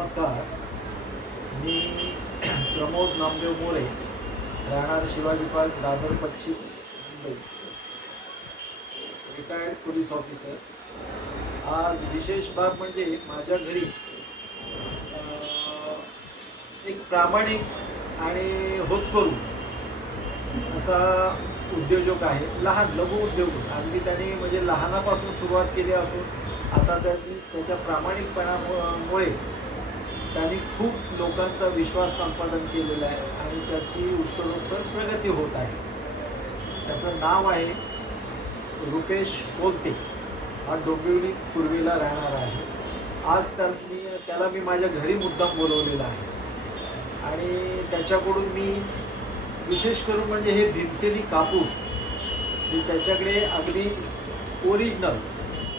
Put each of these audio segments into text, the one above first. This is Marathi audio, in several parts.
नमस्कार. मी प्रमोद नामदेव मोरे, राहणार शिवाजी पार्क, दादर पश्चिम, मुंबई, रिटायर्ड पोलीस ऑफिसर. आज विशेष बाब म्हणजे माझ्या घरी एक प्रामाणिक आणि होतकरू असा उद्योजक आहे. लहान लघु उद्योग, अगदी त्याने म्हणजे लहानापासून सुरुवात केली असून आता त्याच्या प्रामाणिकपणामुळे त्यांनी खूप लोकांचा विश्वास संपादन केलेला आहे आणि त्याची उत्तरोत्तर प्रगती होत आहे. त्याचं नाव आहे रुपेश कोलते. हा डोंबिवली पूर्वेला राहणार आहे. आज त्याला मी माझ्या घरी मुद्दाम बोलवलेला आहे आणि त्याच्याकडून मी विशेष करून म्हणजे हे भीमसेनी कापूर, जे त्याच्याकडे अगदी ओरिजिनल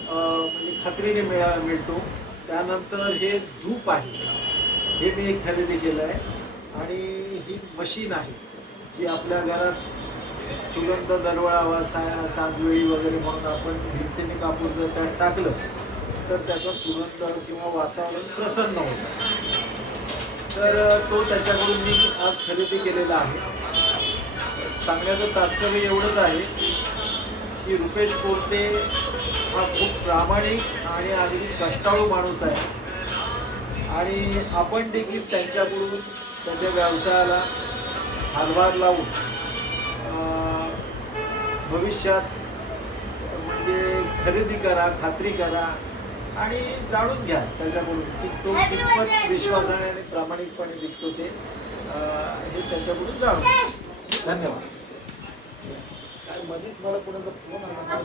म्हणजे खात्रीने मिळतो. त्यानंतर हे धूप आहे, हे मी एक खरेदी केलं आहे. आणि ही मशीन आहे जी आपल्या घरात सुगंध दरवळावा, सांजवेळी वगैरे म्हणून आपण भीमसेनी कापूर जर त्यात टाकलं तर त्याचा सुगंध किंवा वातावरण प्रसन्न होतं. तर तो त्याच्याकडून मी आज खरेदी केलेला आहे. सांगण्याचं तात्पर्य एवढंच आहे की रुपेश कोलते हा खूप प्रामाणिक आणि अगदी कष्टाळू माणूस आहे आणि आपण देखील त्यांच्याकडून त्याच्या व्यवसायाला हातभार लावून भविष्यात म्हणजे खरेदी करा, खात्री करा आणि जाणून घ्या त्याच्याकडून की तो कितपत विश्वासाने आणि प्रामाणिकपणे विकतो ते हे त्याच्याकडून जाणून. धन्यवाद. काय मध्येच मला कोणाचा फोन आला.